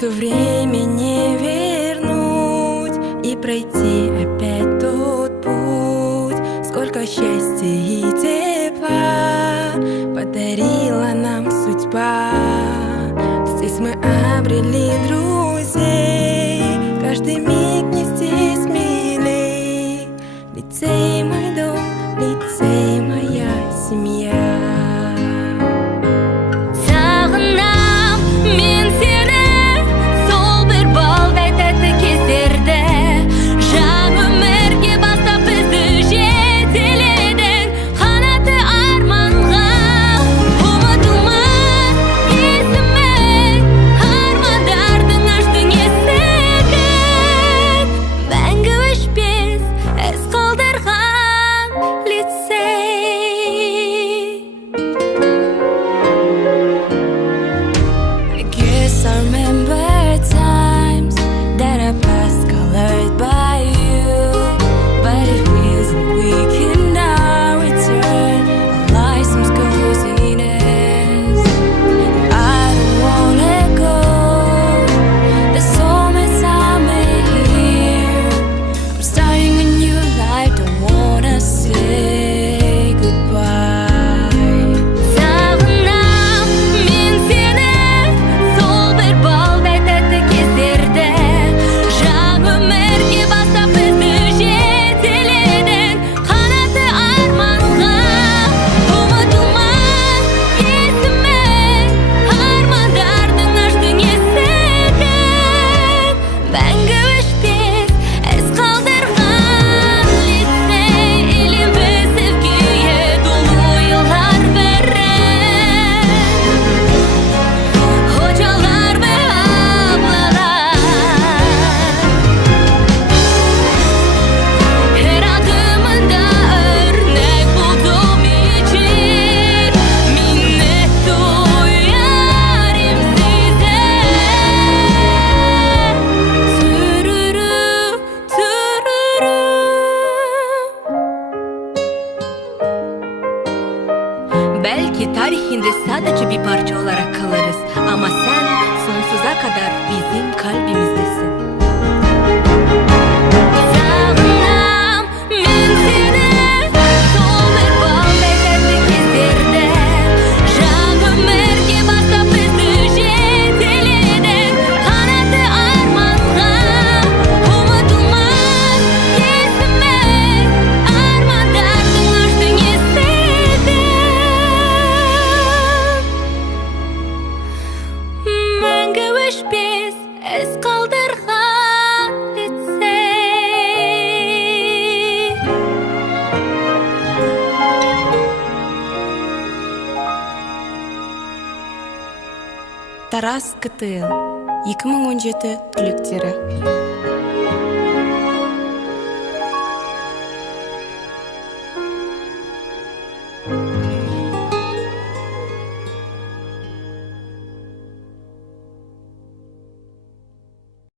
что время не вернуть и пройти опять тот путь. Сколько счастья и тепла подарила нам судьба. Здесь мы обрели друзей, каждый миг нести смелей. Лицей мой дом, лицей моя семья. Belki tarihinde sadece bir parça olarak kalırız. Ama sen sonsuza kadar bizim kalbimizdesin. Biz es kaldırgan лицей. Тарас КТЛ 2017 түлектері.